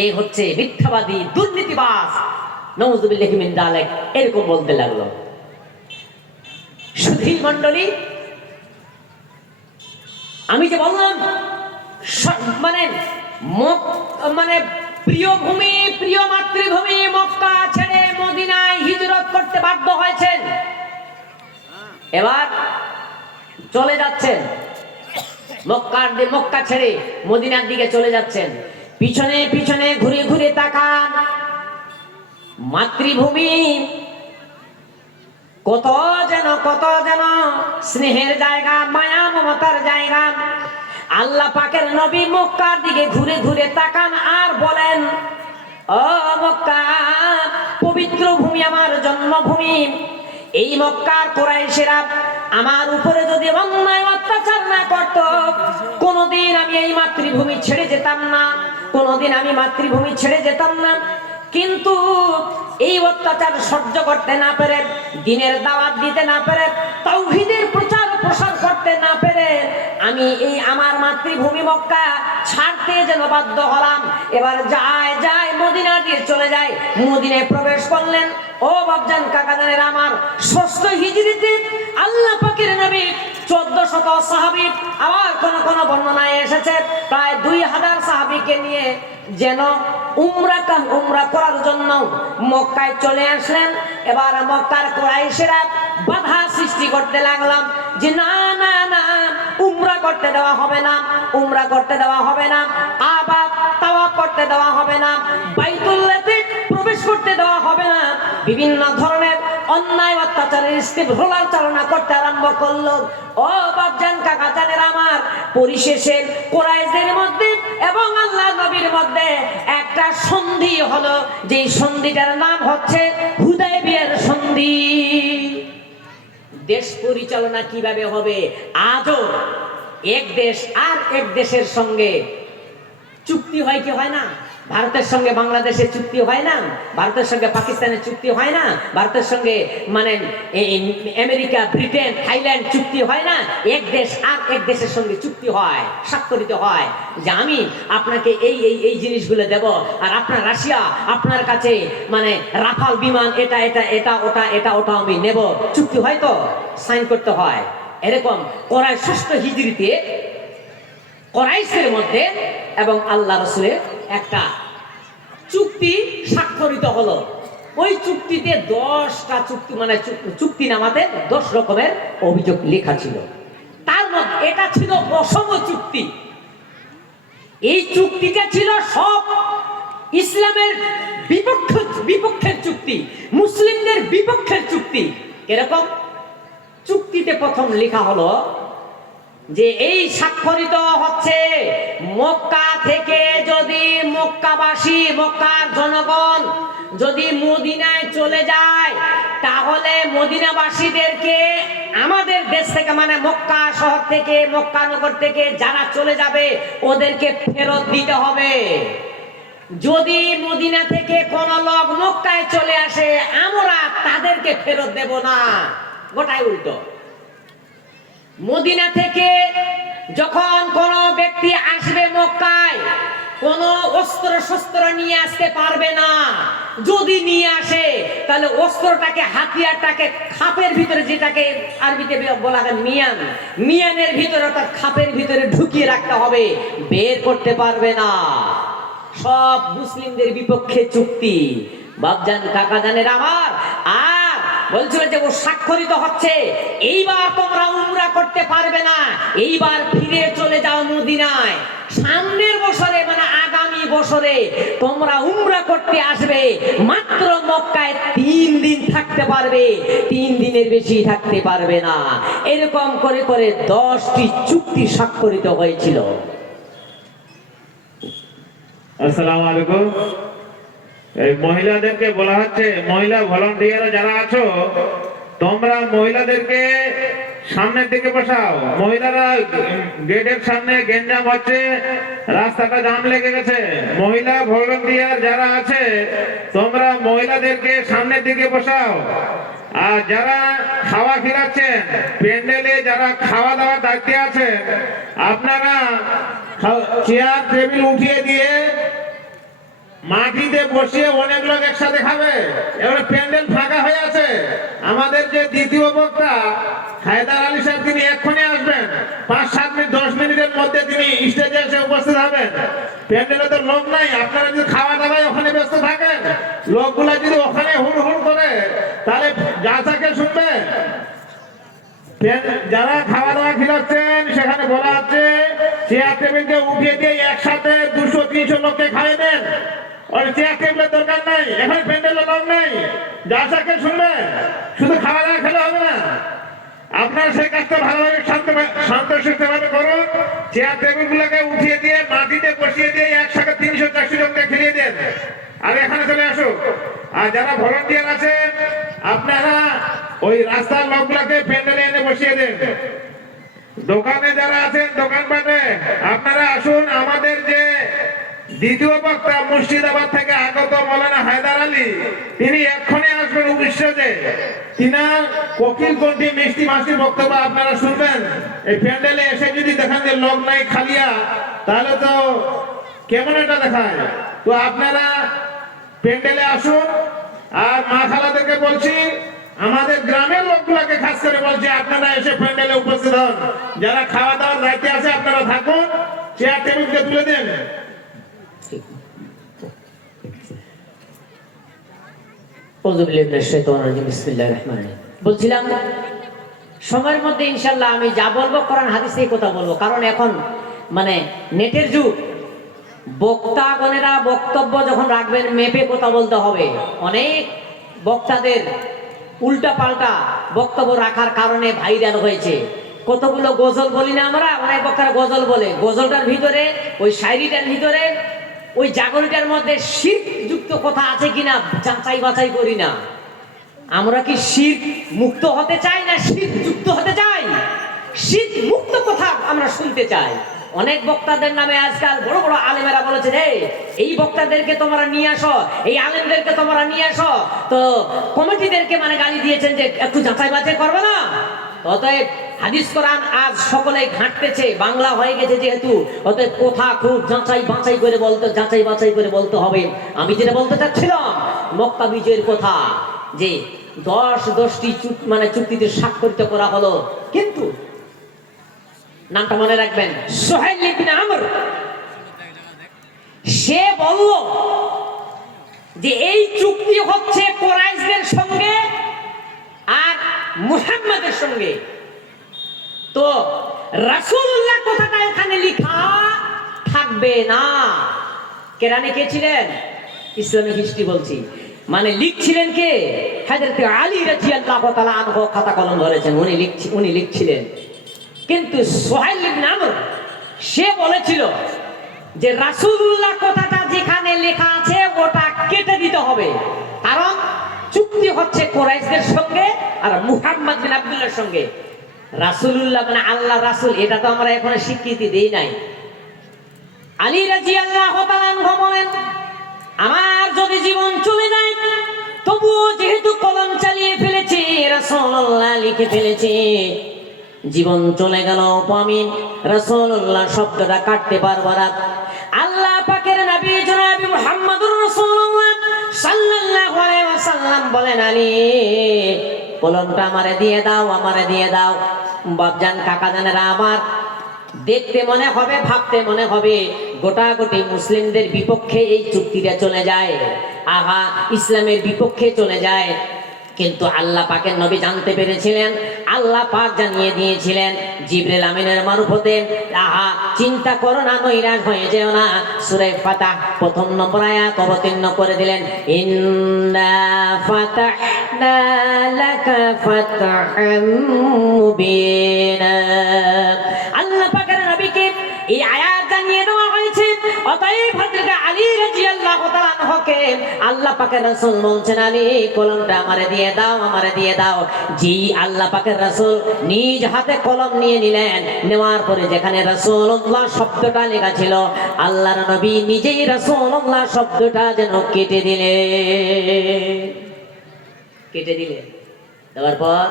এই হচ্ছে মিথ্যাবাদী দুর্নীতিবাজ, নাউযুবিল্লাহি মিন যালিক, এরকম বলতে লাগলো। সুধী মণ্ডলী, আমি যে বললাম মানে মানে প্রিয় ভূমি, প্রিয় মাতৃভূমি মক্কা ছেড়ে মদিনায় হিজরত করতে বাধ্য হয়েছেন, এবার চলে যাচ্ছেন মক্কা ছেড়ে মদিনার দিকে চলে যাচ্ছেন। পিছনে পিছনে ঘুরে ঘুরে তাকান, মাতৃভূমি কত যেন স্নেহের জায়গা, মায়া মমতার জায়গা। আল্লাহ পাকের নবী মক্কার দিকে ঘুরে ঘুরে তাকান আর বলেন, ও মক্কা, পবিত্র ভূমি, আমার জন্মভূমি। এই মক্কার কুরাইশেরা আমার উপরে যদি অন্যায় অত্যাচার না করত, কোনদিন আমি এই মাতৃভূমি ছেড়ে যেতাম না, কোনদিন আমি মাতৃভূমি ছেড়ে যেতাম না। কিন্তু এই অত্যাচার সহ্য করতে না পেরে, দ্বীনের দাওয়াত দিতে না পেরে, তাওহীদের প্রচার প্রসার করতে না পেরে আমি এই আমার মাতৃভূমি মক্কা ছাড়তে যেন বাধ্য হলাম। এবার যায় মদিনা দিয়ে চলে যায়, মদিনায় প্রবেশ করলেন। ও বাপজান কাকাজানের আমার, ষষ্ঠ হিজরিতে আল্লাহ পাকের নবী 1400 সাহাবী, আবার কোন বর্ণনায় এসেছে প্রায় 2000 সাহাবীকে নিয়ে যেন উমরা করার জন্য মক্কায় চলে আসলেন। এবার মক্কার কুরাইশেরা বাধা সৃষ্টি করতে লাগলাম যে না, উমরা করতে দেওয়া হবে না, উমরা করতে দেওয়া হবে না, আবার তাওয়াফ করতে দেওয়া হবে না, বাইতুল্লাহতে প্রবেশ করতে দেওয়া হবে না। বিভিন্ন ধরনের অন্যায় অত্যাচারের স্টিফরোলার চালনা করতে আরম্ভ করলো। ও বাপজান কাকাজানের আমার, পরিশেষে কুরাইশদের মধ্যে এবং আল্লাহ নবীর মধ্যে একটা সন্ধি হলো, যে সন্ধিটার নাম হচ্ছে হুদায়বিয়ার সন্ধি। দেশ পরিচালনা কিভাবে হবে? আজও এক দেশ আর এক দেশের সঙ্গে চুক্তি হয় কি হয় না? ভারতের সঙ্গে বাংলাদেশের চুক্তি হয় না, ভারতের সঙ্গে পাকিস্তানের চুক্তি হয় না, ভারতের সঙ্গে মানে আমেরিকা, ব্রিটেন, থাইল্যান্ড চুক্তি হয় না। এক দেশ আর এক দেশের সঙ্গে চুক্তি হয়, স্বাক্ষরিত হয় যে আমি আপনাকে এই এই এই জিনিসগুলো দেব, আর আপনার রাশিয়া আপনার কাছে মানে রাফাল বিমান এটা ওটা আমি নেব। চুক্তি হয় তো, সাইন করতে হয়। এরকম করায় ষষ্ঠ হিজরিতে কুরাইশের মধ্যে এবং আল্লাহ রাসূলের একটা চুক্তি স্বাক্ষরিত হলো। ওই চুক্তিতে 10টা চুক্তি, মানে চুক্তিনামাতে 10 রকমের অভিযোগ লেখা ছিল। তার মধ্যে এটা ছিল অসম চুক্তি। এই চুক্তিটা ছিল সব ইসলামের বিপক্ষের চুক্তি, মুসলিমদের বিপক্ষের চুক্তি। এরকম চুক্তিতে প্রথম লেখা হলো যে এই স্বাক্ষরিত হচ্ছে, মক্কা থেকে যদি মক্কাবাসী, মক্কার জনগণ যদি মদিনায় চলে যায়, তাহলে মদিনাবাসীদেরকে আমাদের দেশ থেকে, মানে মক্কা শহর থেকে, মক্কা নগর থেকে যারা চলে যাবে ওদেরকে ফেরত দিতে হবে। যদি মদিনা থেকে কোন লোক মক্কায় চলে আসে, আমরা তাদেরকে ফেরত দেব না। গোটাই উল্টো। মদিনা থেকে যখন কোন ব্যক্তি আসবে মক্কায়, কোন অস্ত্র শস্ত্র নিয়ে আসতে পারবে না। যদি নিয়ে আসে তাহলে অস্ত্রটাকে, হাতিয়ারটাকে খাপের ভিতরে, যেটাকে আরবিতে বলা হয় মিয়ানের ভিতরে, অর্থাৎ খাপের ভিতরে ঢুকিয়ে রাখতে হবে, বের করতে পারবে না। সব মুসলিমদের বিপক্ষে চুক্তি। বাপজান কাকাজানের আমার, আর বলছিল যে ও স্বাক্ষরিত হচ্ছে, এইবার তোমরা উমরা করতে পারবে না, এইবার ফিরে চলে যাও মদিনায়। সামনের বছরে, মানে আগামী বছরে তোমরা উমরা করতে আসবে, মাত্র মক্কায় 3 দিন থাকতে পারবে, 3 দিনের বেশি থাকতে পারবে না। এরকম করে করে 10টি চুক্তি স্বাক্ষরিত হয়েছিল। আসসালামু আলাইকুম। এই মহিলাদেরকে বলা হচ্ছে, মহিলা ভলান্টিয়ার যারা আছো, তোমরা মহিলাদেরকে সামনের দিকে বসাও। মহিলারা গেটের সামনে গেঞ্জাম হচ্ছে, রাস্তাটা জাম লেগে গেছে। মহিলা ভলান্টিয়ার যারা আছে, তোমরা মহিলাদেরকে সামনের দিকে বসাও। আর যারা খাওয়া খিলাচ্ছেন, প্যান্ডেলে যারা খাওয়া দাওয়ার দায়িত্বে আছেন, আপনারা চেয়ার টেবিল উঠিয়ে দিয়ে মাটিতে বসিয়ে অনেক লোক একসাথে খাবে। এবারে প্যান্ডেল ফাঁকা হয়ে আছে। আমাদের যে দ্বিতীয় বক্তা হায়দার আলী সাহেব, তিনি এক্ষুনি আসবেন। 5-7 মিনিট 10 মিনিটের মধ্যে তিনি স্টেজে এসে উপস্থিত হবেন। প্যান্ডেলে তো লোক নাই, আপনারা যদি খাওয়া দাওয়ায় ওখানে ব্যস্ত থাকেন, লোকগুলা যদি ওখানে হুড় করে, তাহলে জালসাকে শুনবেন। যারা খাওয়া দাওয়া খিলাচ্ছেন সেখানে বলা হচ্ছে চেয়ার টেবিলকে উঠিয়ে দিয়ে একসাথে 200-300 লোককে খাইয়ে দেন। ওই চেয়ার টেবিলের দরকার নাই, এখন প্যান্ডেলের লোক নাই, জালসাকে শুনবেন। শুধু খাওয়া দাওয়া খেলে হবে না, আপনারা সেই কাজটা ভালোভাবে শান্তশিষ্টভাবে করুন। চেয়ার টেবিল গুলোকে উঠিয়ে দিয়ে মাটিতে বসিয়ে দিয়ে একসাথে 300-400 জনকে খেলিয়ে দেন। আর এখানে চলে আসুক। আর যারা ভলান্টিয়ার আছেন, আপনারা ওই রাস্তার লোকগুলোকে প্যান্ডেলে এনে বসিয়ে দেন। দোকানে যারা আছেন, দোকানপাটে আপনারা আসুন। আমাদের যে দ্বিতীয় বক্তা মুর্শিদাবাদ থেকে আগত মৌলানা হায়দার আলী, তিনি এক্ষুনি আসবেন উপস্থিতে। তিনার কোকিল কণ্ঠী মিষ্টি মাসির বক্তব্য আপনারা শুনবেন। এই প্যান্ডেলে এসে যদি দেখেন যে লোক নাই, খালিয়া, তাহলে তো কেমন এটা দেখায়। তো আপনারা প্যান্ডেলে আসুন। আর মা খালাদেরকে বলছি, আমাদের গ্রামের লোকগুলোকে খাস করে বলছি, আপনারা এসে প্যান্ডেলে উপস্থিত হন। যারা খাওয়া দাওয়ার দায়িত্বে আছে আপনারা থাকুন, চেয়ার টেবিলকে তুলে দেন। বলছিলাম সময়ের মধ্যে ইনশাল্লাহ আমি যা বলবো কোরআন হাদিসেই কথা বলবো, কারণ এখন মানে নেটের যুগ। বক্তাগণেরা বক্তব্য যখন রাখবেন মেপে কথা বলতে হবে। অনেক বক্তাদের উল্টা পাল্টা বক্তব্য রাখার কারণে ভাইরাল হয়েছে। কতগুলো গজল বলি না আমরা, অনেক বক্তারা গজল বলে, গজলটার ভিতরে ওই শায়রিটার ভিতরে ওই জাগরিটার মধ্যে শিরক যুক্ত কথা আছে কিনা যাচাই বাছাই করি না। আমরা কি শিরক মুক্ত হতে চাই না শিরক যুক্ত হতে চাই? শিরক মুক্ত কথা আমরা শুনতে চাই। অনেক বক্তাদের নামে আজকাল বড় বড় আলেমেরা বলেছে, এই বক্তাদেরকে তোমরা নিয়ে আসো, এই আলেমদেরকে তোমরা নিয়ে আসো। তো কমিটিদেরকে মানে গালি দিয়েছেন যে একটু যাচাই বাছাই করবে না। অতএব হাদিস কোরআন আজ সকলেই ঘাঁটতেছে, বাংলা হয়ে গেছে যেহেতু, অতএব কথা খুব যাচাই বাছাই করে বলতে হবে। আমি যেটা বলতে চাচ্ছিলাম মক্কা বিজয়ের কথা, যে 10টি মানে চুক্তিতে স্বাক্ষরিত করা হলো, কিন্তু নামটা মনে রাখবেন, সুহাইল ইবনে আমর, সে বলল যে এই চুক্তি হচ্ছে কুরাইশদের সঙ্গে আর মুহাম্মাদের সঙ্গে। তো রাসূলুল্লাহ কথাটা এখানে লেখা থাকবে না। কেরানি কে ছিলেন? ইসলামিক হিস্ট্রি বলছি, মানে লিখছিলেন কে? হযরত আলী রাদিয়াল্লাহু তাআলা আনহু খাতা কলম ধরেছেন, উনি লিখছিলেন। কিন্তু সুহাইল ইবনে আমর সে বলেছিল যে রাসূলুল্লাহ কথাটা যেখানে লেখা আছে ওটা কেটে দিতে হবে, কারণ চুক্তি হচ্ছে কুরাইশদের সঙ্গে আর মুহাম্মদ বিন আব্দুল্লাহর সঙ্গে। রাসূলুল্লাহ মানে আল্লাহ রাসূল, এটা তো আমরা এখনো স্বীকৃতি দেই নাই। আলী রাদিয়াল্লাহু তাআলা আনহু বলেন, আমার যদি জীবন চলে যায় তবুও যেহেতু কলম চালিয়ে ফেলেছি, রাসূলুল্লাহ লিখে ফেলেছি, জীবন চলে গেল আমি রাসূলুল্লাহ শব্দটা কাটতে পারবো না। আল্লাহ পাকের নবী জনাব মুহাম্মদুর রাসূলুল্লাহ সাল্লাল্লাহু আলাইহি ওয়াসাল্লাম বলেন, আলী কলমটা আমারে দিয়ে দাও। বাপজান কাকাজানেরা আমার, দেখতে মনে হবে, ভাবতে মনে হবে গোটাগুটি মুসলিমদের বিপক্ষে এই চুক্তিটা চলে যায়, আহা ইসলামের বিপক্ষে চলে যায়। কিন্তু আল্লাহ পাকের নবী জানতে পেরেছিলেন, আল্লাহ পাক জানিয়ে দিয়েছিলেন জিবরিল আমিনের মারফতে, আহা চিন্তা করো না, নৈরাশ হয়ে যেও না। সূরা ফাতাহ 1 নম্বর আয়াত অবতীর্ণ করে দিলেন, ইন্না ফাতাহনা লাকা ফাতহাম মুবিনা। আল্লাহ পাকের নবীকে এই আয়াত জানিয়ে দেওয়া হয়েছে। অতএব হযরত আলী রাদিয়াল্লাহু তাআলা আনহুকে আল্লাহ পাকের রাসূল বলছেন, আলী কলমটা আমারে দিয়ে দাও। জি আল্লাহ পাকের রাসূল নিজ হাতে কলম নিয়ে নিলেন। নেওয়ার পরে যেখানে রাসূলুল্লাহ শব্দটা লেখা ছিল, আল্লাহর নবী নিজেই রাসূলুল্লাহ শব্দটা যেন কেটে দিলেন। দেওয়ার পর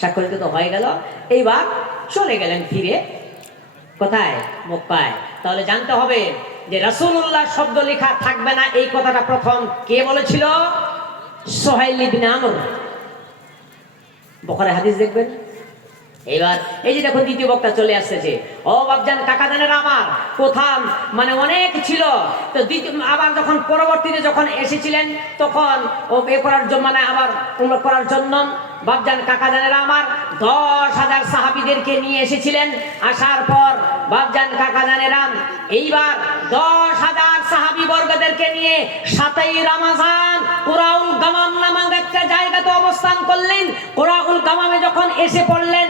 স্বাক্ষরিত তো হয়ে গেল। এইবার চলে গেলেন ফিরে কোথায়? মক্কায়। তাহলে জানতে হবে যে রাসূলুল্লাহ শব্দ লেখা থাকবে না, এই কথাটা প্রথম কে বলেছিল? সুহাইল ইবনে আমর। বুখারী হাদিস দেখবেন। এবার এই যে দেখো দ্বিতীয় বক্তা চলে আসছে। ও বাপজান কাকাজানেরা আমার, কোথাও মানে অনেক ছিল তো আবার যখন পরবর্তীতে যখন এসেছিলেন তখন ও এ করার জন্য মানে আবার উমরা করার জন্য বাপজান কাকাজানেরা আমার 10,000 সাহাবীদেরকে নিয়ে এসেছিলেন। আসার পর বাপজান কাকাজানেরা এইবার 10,000 সাহাবী বর্গদেরকে নিয়ে 7ই রমজান কুরাউল গামাম নামক একটা জায়গাতে অবস্থান করলেন। কুরাউল গামামে যখন এসে পড়লেন,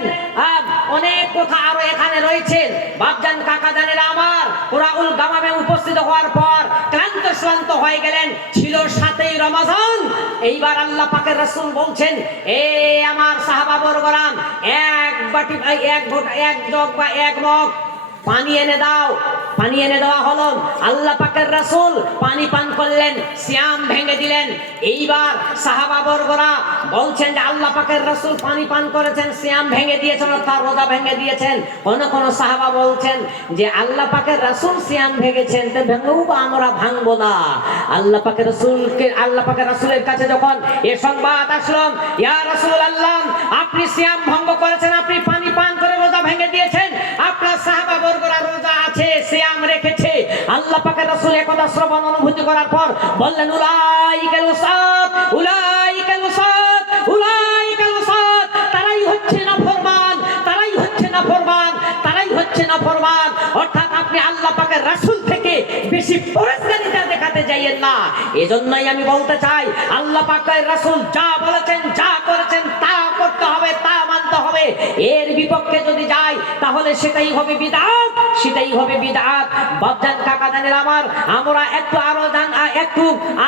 অনেক কথা আরো এখানে রয়েছে বাপজান কাকাজানেরা আমার। কুরাউল গামামে উপস্থিত হওয়ার পর ক্লান্ত হয়ে গেলেন। ছিল 7ই রমজান। এইবার আল্লাহ পাকের রাসূল বলছেন, এ আমার সাহাবা বর্গরা, এক বাটি এক জগ বা এক মগ পানি এনে দাও। পানি এনে দেওয়া হলো। আল্লাহ পাকের রাসূল পানি পান করলেন, সিয়াম ভেঙে দিলেন। এইবার সাহাবা বর্গরা বলছেন যে আল্লাহ পাকের রাসূল পানি পান করেছেন, সিয়াম ভেঙে দিয়েছেন, অর্থাৎ রোজা ভেঙে দিয়েছেন। কোন সাহাবা বলছেন যে আল্লাহ পাকের রাসূল সিয়াম ভেঙেছেন, তো ভেঙেও বা আমরা ভাঙবো না। আল্লাহ পাকের রাসূলের কাছে যখন এ সংবাদ আসলো, ইয়া রাসূলুল্লাহ, আপনি সিয়াম ভঙ্গ করেছেন, আপনি পানি পান করে রোজা ভেঙে দিয়েছেন, আপনার সাহাবা বর্গরা রোজা আছে, সিয়াম রেখেছে। আল্লাহ পাকের রাসূল একথা শ্রবণ অনুভূতি করার পর বললেন, উলাইকাল উসাত, উলাইকাল উসাত, উলাইকাল উসাত, তারাই হচ্ছে নাফরমান, তারাই হচ্ছে নাফরমান, তারাই হচ্ছে নাফরমান। অর্থাৎ আপনি আল্লাহ পাকের রাসূল থেকে বেশি পরেশগানিতা দেখাতে যাইয়েন না। এজন্যই আমি বলতে চাই, আল্লাহ পাকের রাসূল যা বলেছেন, যা করেছেন তা করতে হবে, তা মানতে হবে। এর বিপক্ষে যদি যায় তাহলে সেটাই হবে বিদআত, সেটাই হবে বিদআত। বাপজান কাকাজানেরা আমার, আমরা একটু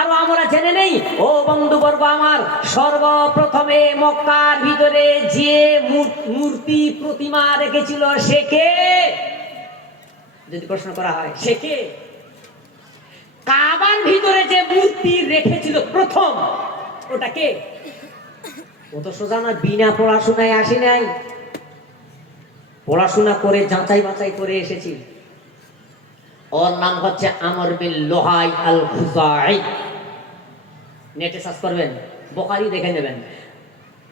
আরো আমরা জেনে নেই। ও বন্ধুবর্গ আমার, সর্বপ্রথমে মক্কার ভিতরে যে মূর্তি প্রতিমা রেখেছিল সে কে? যদি প্রশ্ন করা হয় সে কে? কাবার ভিতরে যে মূর্তি রেখেছিল প্রথম, ওটা কে? ও তো সোজা না, বিনা পড়াশোনায় আসি নাই, পড়াশোনা করে যাচাই বাছাই করে এসেছি। ওর নাম হচ্ছে আমর বিন লুহাই আল খুজাই। নেটে সার্চ করবেন, বুখারী দেখে নেবেন।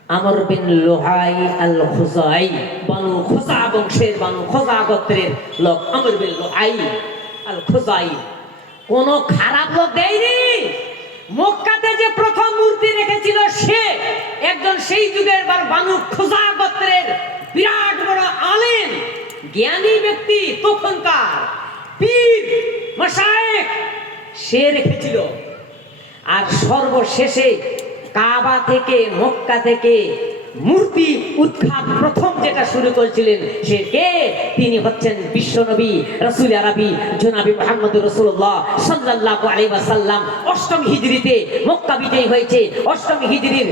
আমর বিন লুহাই আল খুজাই, বানু খুজা বংশের, বানু খুজা গোত্রের লোক আমর বিন লুহাই আল খুজাই। কোন খারাপ লোক দেয়নি। মক্কাতে যে প্রথম মূর্তি রেখেছিল সে একজন সেই যুগের বানু খুজা গোত্রের বিরাট বড় আলেম, জ্ঞানী ব্যক্তি, তখনকার পীর মাশায়েখ, সে রেখেছিল। আর সর্বশেষে কাবা থেকে, মক্কা থেকে মূর্তি উৎখাত প্রথম যেটা শুরু করেছিলেন সে কে? তিনি হচ্ছেন বিশ্বনবী রাসূল আরবি জনাবি মুহাম্মদুর রাসূলুল্লাহ সাল্লাল্লাহু আলাইহি ওয়াসাল্লাম। 8ম হিজরিতে মক্কা বিজয় হয়েছে। 8ম হিজরির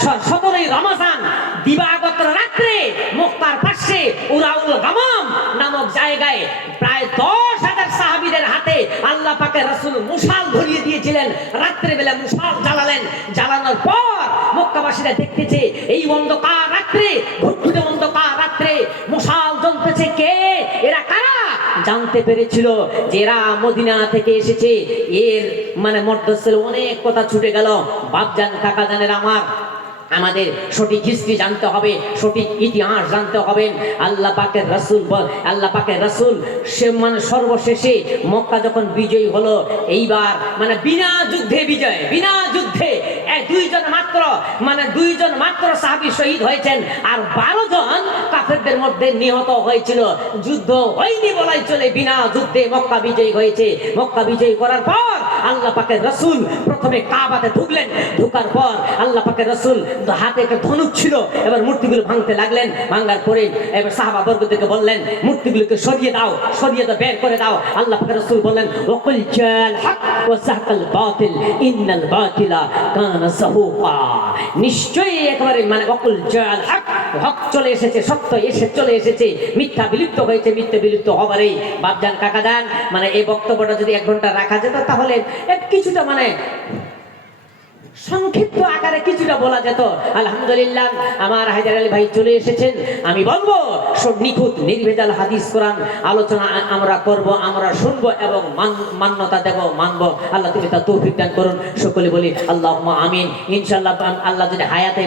17ই রমজান দিবাগত রাত্রে মক্কার পাশে উরাউল গামাম নামক জায়গায় প্রায় 10,000 সাহাবীদের হাতে আল্লাহ পাকের রাসূল মুশাল ধরিয়ে দিয়েছিলেন। রাত্রে বেলা মুশাল জ্বালালেন। জ্বালানোর পর মক্কাবাসীরা দেখতেছে এই অন্ধকার রাত্রে, ঘুটঘুটে অন্ধকার রাত্রে মশাল জ্বলতেছে। কে এরা? কারা? জানতে পেরেছিল যে এরা মদিনা থেকে এসেছে। এর মানে মধ্যস্থ অনেক কথা ছুটে গেল। বাপজান কাকাজানের আমার, আমাদের সঠিক হিস্ট্রি জানতে হবে, সঠিক ইতিহাস জানতে হবে। আল্লাহ পাকের রাসূল সে মানে সর্বশেষে মক্কা যখন বিজয় হলো, এইবার মানে বিনা যুদ্ধে বিজয়, বিনা যুদ্ধে দুইজন মাত্র সাহাবী শহীদ হয়েছেন, আর 12 জন কাফেরদের মধ্যে নিহত হয়েছিল। যুদ্ধ হয়নি বলাই চলে, বিনা যুদ্ধে মক্কা বিজয় হয়েছে। মক্কা বিজয় করার পর আল্লাহ পাকের রাসূল প্রথমে কাবাতে ঢুকলেন। ঢোকার পর আল্লাহ পাকের রাসূল হাতে একটা ধনুক ছিল, এবার মূর্তিগুলো ভাঙতে লাগলেন। ভাঙার পরে এবার সাহাবা বর্গদেরকে বললেন, মূর্তিগুলোকে সরিয়ে দাও, বের করে দাও। আল্লাহ পাকের রাসূল বললেন, ওয়াকুল জাল হক ওয়া যাহাকাল বাতিল ইন্নাল বাতিলা কানা যাহুকা। নিশ্চয়ই একবারে মানে ওয়াকুল জাল হক, হক চলে এসেছে, সত্য চলে এসেছে, মিথ্যা বিলুপ্ত হয়েছে, মিথ্যা বিলুপ্ত হবারই। বাপজান কাকাজান, মানে এই বক্তব্যটা যদি 1 ঘন্টা রাখা যেত তাহলে কিছুটা মানে সংক্ষিপ্ত আকারে কিছুটা বলা যেত। আলহামদুলিল্লাহ আমার হায়দার আলী ভাই চলে এসেছেন। আমি বলবো সব নিখুঁত নির্ভেজাল হাদিস কোরআন আলোচনা আমরা করব, আমরা শুনবো এবং মান্যতা দেব, মানব। আল্লাহ তুমি তা তৌফিক দান করুন। সকলে বলি আল্লাহুম্মা আমিন। ইনশাআল্লাহ আল্লাহ যদি হায়াতে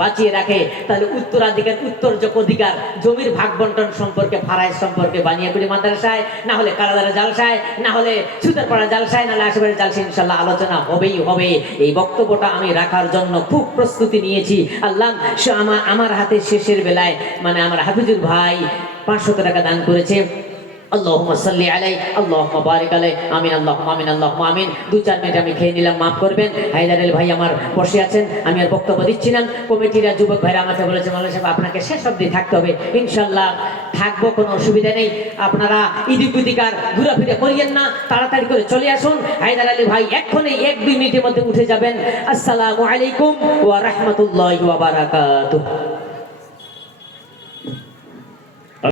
বাঁচিয়ে রাখে তাহলে উত্তরাধিকার উত্তরযোগ্য অধিকার জমির ভাগ বন্টন সম্পর্কে ফারাইজ সম্পর্কে বানিয়াপুরি মাদ্রাসায়, না হলে কালাদারা জালসায়, না হলে সুতারপাড়া জালসায়, না হলে আশেপাশে জালসায় ইনশাআল্লাহ আলোচনা হবেই হবে। এই বক্তব্যটা আমি রাখার জন্য খুব প্রস্তুতি নিয়েছি। আল্লাহ আমার হাতে শেষের বেলায় মানে আমার হাফিজুর ভাই 500 টাকা দান করেছে। আল্লাহুম্মা সাল্লি আলাইহি আল্লাহুম্মা বারিক আলাইহি আমিন আল্লাহুম্মা আমিন আল্লাহুম্মা আমিন। 2-4 মিনিট আমি খেয়ে নিলাম, মাফ করবেন। হায়দার আলী ভাই আমার বসে আছেন, আমি আর বক্তব্য দিচ্ছি না। কমিটিরা যুবক ভাইরা আমাকে বলেছে মাওলানা সাহেব আপনাকে শেষ অবধি থাকতে হবে। ইনশাআল্লাহ থাকবো, কোনো অসুবিধা নেই। আপনারা ইদিক উদিক আর ঘোরাফেরা করিয়েন না, তাড়াতাড়ি করে চলে আসুন। হায়দার আলী ভাই এক্ষুনি 1-2 মিনিটের মধ্যে উঠে যাবেন। আসসালামু আলাইকুম ওয়া রাহমাতুল্লাহি ওয়া বারাকাতুহু।